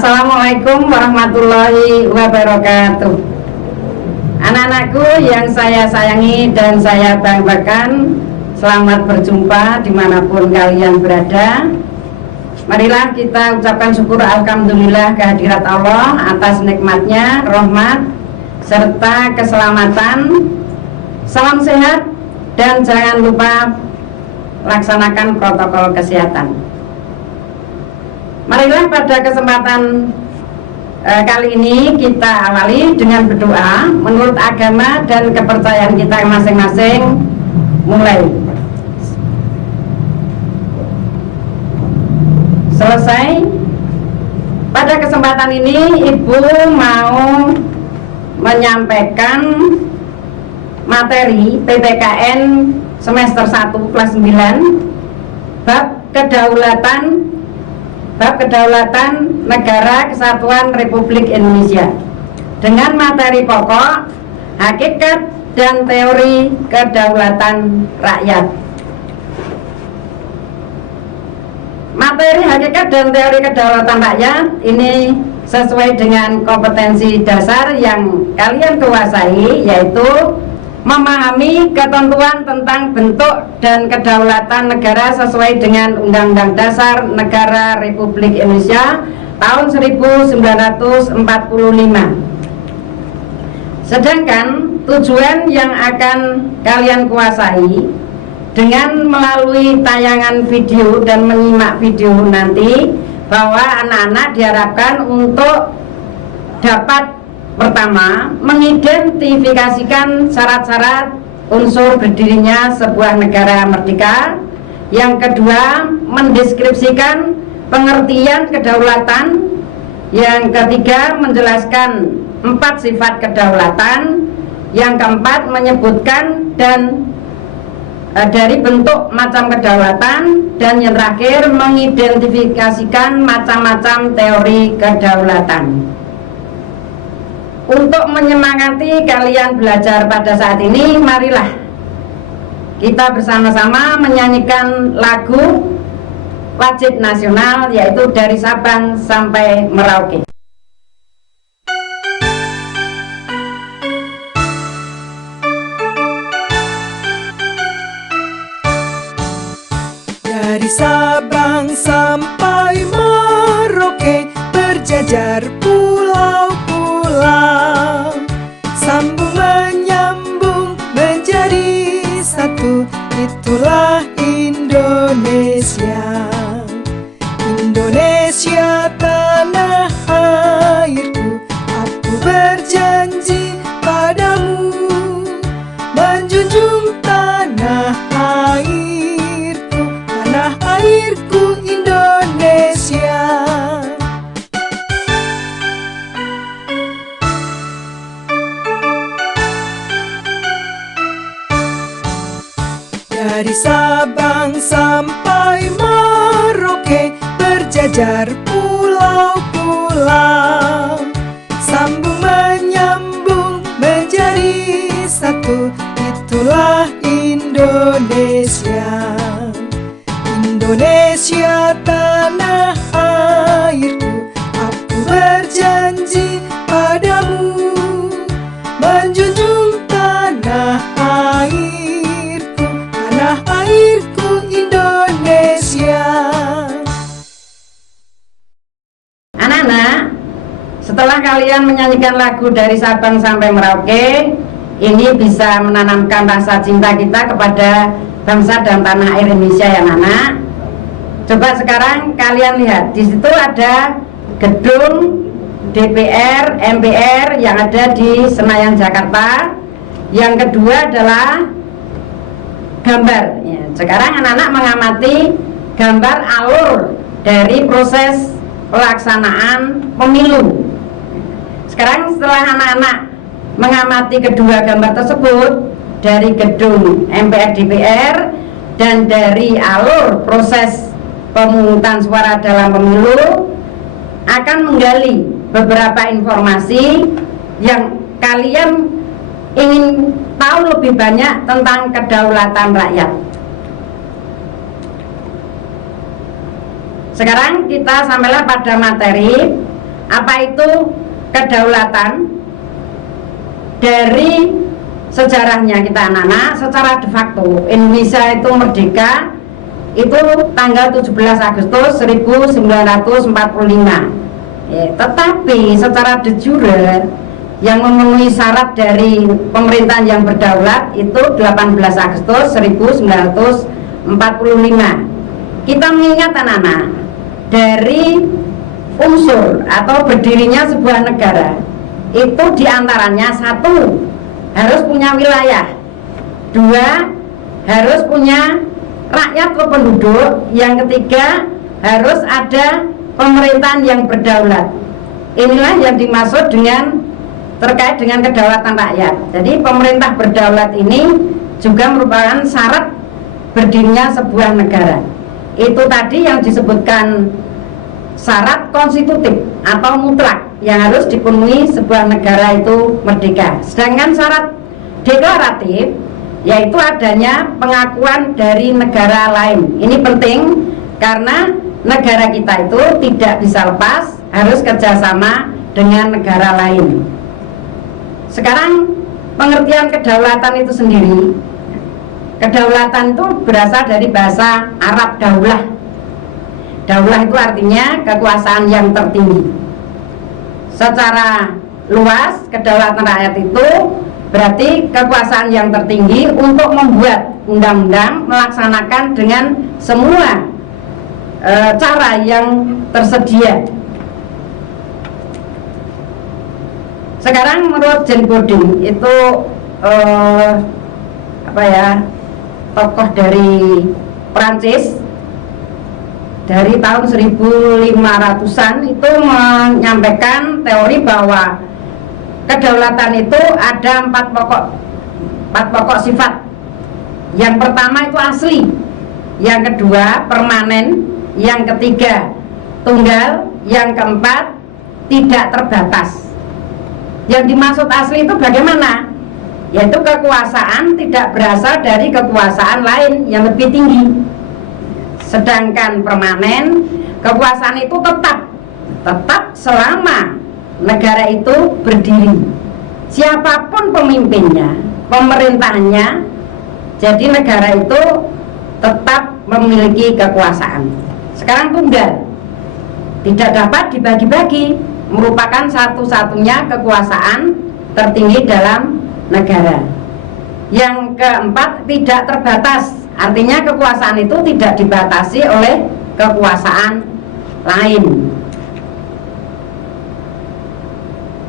Assalamualaikum warahmatullahi wabarakatuh. Anak-anakku yang saya sayangi dan saya banggakan, selamat berjumpa dimanapun kalian berada. Marilah kita ucapkan syukur alhamdulillah kehadirat Allah atas nikmatnya, rahmat, serta keselamatan. Salam sehat dan jangan lupa laksanakan protokol kesehatan. Marilah pada kesempatan kali ini kita awali dengan berdoa menurut agama dan kepercayaan kita masing-masing. Mulai. Selesai. Pada kesempatan ini Ibu mau menyampaikan materi PPKN semester 1 kelas 9 bab kedaulatan negara kesatuan Republik Indonesia dengan materi pokok hakikat dan teori kedaulatan rakyat. Materi hakikat dan teori kedaulatan rakyat ini sesuai dengan kompetensi dasar yang kalian kuasai, yaitu memahami ketentuan tentang bentuk dan kedaulatan negara sesuai dengan Undang-Undang Dasar Negara Republik Indonesia tahun 1945. Sedangkan tujuan yang akan kalian kuasai dengan melalui tayangan video dan menyimak video nanti, bahwa anak-anak diharapkan untuk dapat pertama, mengidentifikasikan syarat-syarat unsur berdirinya sebuah negara merdeka. Yang kedua, mendeskripsikan pengertian kedaulatan. Yang ketiga, menjelaskan 4 sifat kedaulatan. Yang keempat, menyebutkan dan dari bentuk macam kedaulatan. Dan yang terakhir, mengidentifikasikan macam-macam teori kedaulatan. Untuk menyemangati kalian belajar pada saat ini, marilah kita bersama-sama menyanyikan lagu wajib nasional, yaitu dari Sabang sampai Merauke. Dari Sabang sampai Merauke berjajar pulau-pulau, sambung menyambung menjadi satu, itulah Indonesia. Indonesia tanah airku, aku berjanji padamu menjunjung tanah airku Indonesia. Dari Sabang sampai Merauke berjajar pulau-pulau, sambung menyambung menjadi satu, itulah Indonesia. Indonesia tanah airku, aku berjanji padamu menjunjung tanah airku Indonesia. Anak-anak, setelah kalian menyanyikan lagu dari Sabang sampai Merauke, ini bisa menanamkan rasa cinta kita kepada bangsa dan tanah air Indonesia ya anak. Coba sekarang kalian lihat, di situ ada gedung DPR, MPR yang ada di Senayan, Jakarta. Yang kedua adalah gambar. Ya, sekarang anak-anak mengamati gambar alur dari proses pelaksanaan pemilu. Sekarang setelah anak-anak mengamati kedua gambar tersebut, dari gedung MPR DPR dan dari alur proses pemungutan suara dalam pemilu, akan menggali beberapa informasi yang kalian ingin tahu lebih banyak tentang kedaulatan rakyat. Sekarang kita sampailah pada materi Apa itu kedaulatan? Dari sejarahnya kita anak-anak, secara de facto Indonesia itu merdeka itu tanggal 17 Agustus 1945. Tetapi secara de jure yang memenuhi syarat dari pemerintahan yang berdaulat itu 18 Agustus 1945. Kita mengingat anak-anak, dari unsur atau berdirinya sebuah negara itu diantaranya, satu, harus punya wilayah, dua, harus punya rakyat atau penduduk, yang ketiga, harus ada pemerintahan yang berdaulat. Inilah yang dimaksud dengan terkait dengan kedaulatan rakyat. Jadi pemerintah berdaulat ini juga merupakan syarat berdirinya sebuah negara. Itu tadi yang disebutkan syarat konstitutif atau mutlak yang harus dipenuhi sebuah negara itu merdeka. Sedangkan syarat deklaratif yaitu adanya pengakuan dari negara lain. Ini penting karena negara kita itu tidak bisa lepas, harus kerjasama dengan negara lain. Sekarang pengertian kedaulatan itu sendiri, kedaulatan itu berasal dari bahasa Arab daulah. Daulah itu artinya kekuasaan yang tertinggi. Secara luas, kedaulatan rakyat itu berarti kekuasaan yang tertinggi untuk membuat undang-undang, melaksanakan dengan semua cara yang tersedia. Sekarang menurut Jean Bodin itu tokoh dari Prancis dari tahun 1500-an itu menyampaikan teori bahwa kedaulatan itu ada empat pokok sifat. Yang pertama itu asli, yang kedua permanen, yang ketiga tunggal, yang keempat tidak terbatas. Yang dimaksud asli itu bagaimana? Yaitu kekuasaan tidak berasal dari kekuasaan lain yang lebih tinggi. Sedangkan permanen, kekuasaan itu tetap selama negara itu berdiri. Siapapun pemimpinnya, pemerintahnya, jadi negara itu tetap memiliki kekuasaan. Sekarang tunggal, tidak dapat dibagi-bagi, merupakan satu-satunya kekuasaan tertinggi dalam negara. Yang keempat, tidak terbatas, artinya kekuasaan itu tidak dibatasi oleh kekuasaan lain.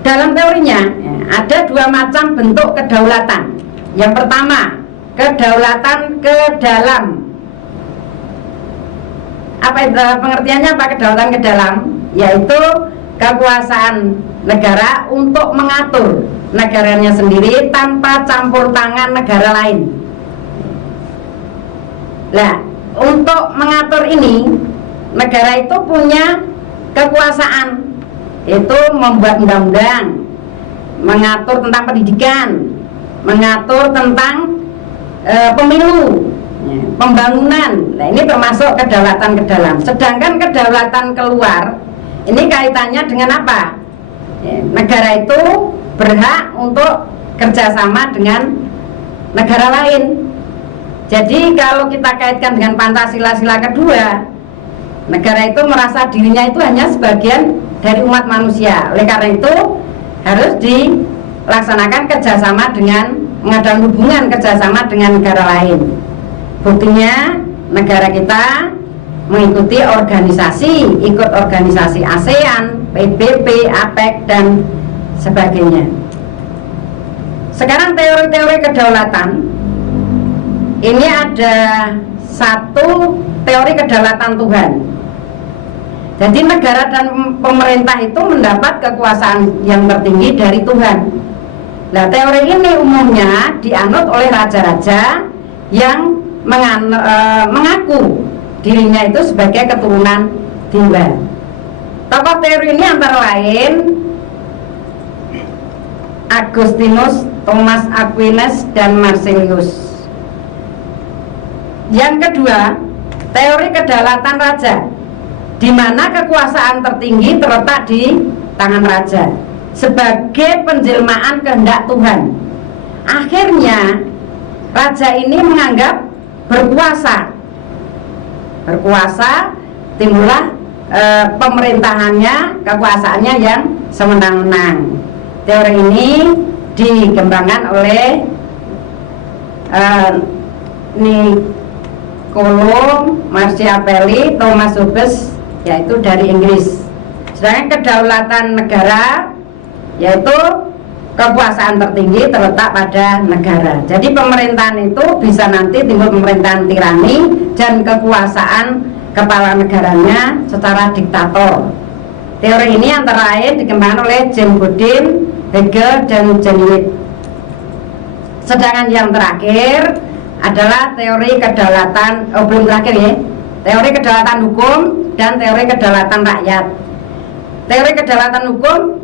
Dalam teorinya ada dua macam bentuk kedaulatan. Yang pertama, kedaulatan ke dalam. Apa itu pengertiannya? Apa kedaulatan ke dalam? Yaitu kekuasaan negara untuk mengatur negaranya sendiri tanpa campur tangan negara lain. Nah, untuk mengatur ini, negara itu punya kekuasaan, itu membuat undang-undang, mengatur tentang pendidikan, mengatur tentang pemilu, pembangunan. Nah, ini termasuk kedaulatan ke dalam. Sedangkan kedaulatan keluar, ini kaitannya dengan apa? Negara itu berhak untuk kerjasama dengan negara lain. Jadi kalau kita kaitkan dengan Pancasila sila kedua, negara itu merasa dirinya itu hanya sebagian dari umat manusia. Oleh karena itu harus dilaksanakan kerjasama dengan, mengadakan hubungan kerjasama dengan negara lain. Buktinya negara kita mengikuti organisasi, ikut organisasi ASEAN, PBB, APEC dan sebagainya. Sekarang teori-teori kedaulatan. Ini ada satu teori kedaulatan Tuhan. Jadi negara dan pemerintah itu mendapat kekuasaan yang tertinggi dari Tuhan. Nah, teori ini umumnya dianut oleh raja-raja yang mengaku dirinya itu sebagai keturunan dewa. Tokoh teori ini antara lain Agustinus, Thomas Aquinas, dan Marsilius. Yang kedua, teori kedaulatan raja, di mana kekuasaan tertinggi terletak di tangan raja sebagai penjelmaan kehendak Tuhan. Akhirnya raja ini menganggap berkuasa, timbullah pemerintahannya, kekuasaannya yang sewenang-wenang. Teori ini dikembangkan oleh Niccolo Machiavelli, Thomas Hobbes, yaitu dari Inggris. Sedangkan kedaulatan negara, yaitu kekuasaan tertinggi terletak pada negara. Jadi pemerintahan itu bisa nanti timbul pemerintahan tirani dan kekuasaan kepala negaranya secara diktator. Teori ini antara lain dikembangkan oleh James Bodin, Hegel, dan John Locke. Sedangkan yang terakhir adalah teori kedaulatan, belum terakhir ya, teori kedaulatan hukum dan teori kedaulatan rakyat. Teori kedaulatan hukum,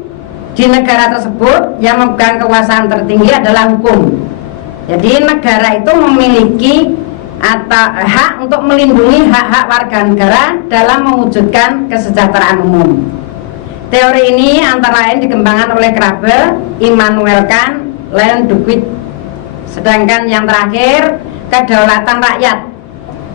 di negara tersebut yang memegang kekuasaan tertinggi adalah hukum. Jadi negara itu memiliki hak untuk melindungi hak-hak warga negara dalam mewujudkan kesejahteraan umum. Teori ini antara lain dikembangkan oleh Krabe, Immanuel Kant, Leon Duquesne. Sedangkan yang terakhir kedaulatan rakyat.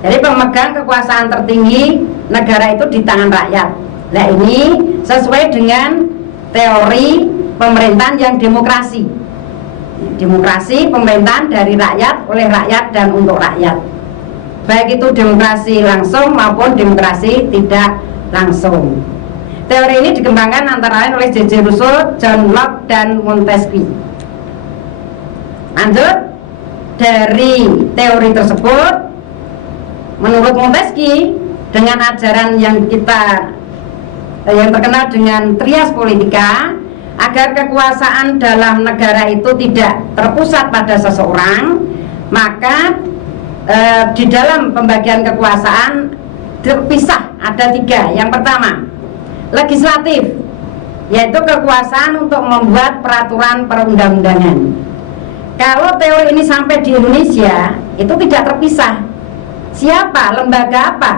Jadi pemegang kekuasaan tertinggi negara itu di tangan rakyat. Nah ini sesuai dengan teori pemerintahan yang demokrasi. Demokrasi pemerintahan dari rakyat, oleh rakyat, dan untuk rakyat. Baik itu demokrasi langsung maupun demokrasi tidak langsung. Teori ini dikembangkan antara lain oleh J.J. Rousseau, John Locke, dan Montesquieu. Lanjut, dari teori tersebut, menurut Montesquieu, dengan ajaran yang terkenal dengan trias politika, agar kekuasaan dalam negara itu tidak terpusat pada seseorang, maka di dalam pembagian kekuasaan terpisah ada 3. Yang pertama, legislatif, yaitu kekuasaan untuk membuat peraturan perundang-undangan. Kalau teori ini sampai di Indonesia, itu tidak terpisah. Siapa, lembaga apa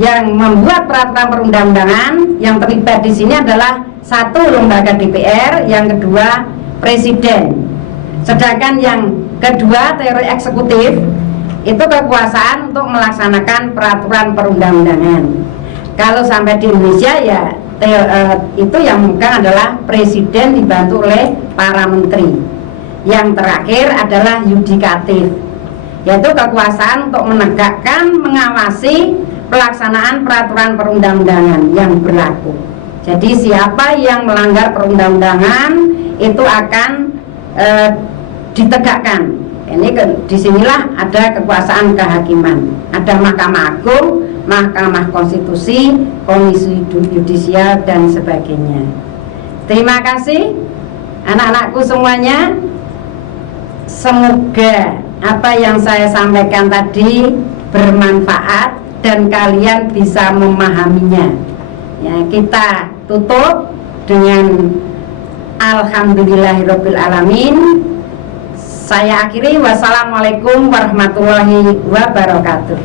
yang membuat peraturan perundang-undangan? Yang terlibat di sini adalah 1, lembaga DPR, yang kedua presiden. Sedangkan yang kedua, teori eksekutif, itu kekuasaan untuk melaksanakan peraturan perundang-undangan. Kalau sampai di Indonesia ya itu yang memegang adalah presiden dibantu oleh para menteri. Yang terakhir adalah yudikatif, yaitu kekuasaan untuk menegakkan, mengawasi pelaksanaan peraturan perundang-undangan yang berlaku. Jadi siapa yang melanggar perundang-undangan itu akan ditegakkan. Ini disinilah ada kekuasaan kehakiman. Ada Mahkamah Agung, Mahkamah Konstitusi, Komisi Yudisial, dan sebagainya. Terima kasih anak-anakku semuanya. Semoga apa yang saya sampaikan tadi bermanfaat dan kalian bisa memahaminya. Ya, kita tutup dengan Alhamdulillahirabbil alamin. Saya akhiri, wassalamualaikum warahmatullahi wabarakatuh.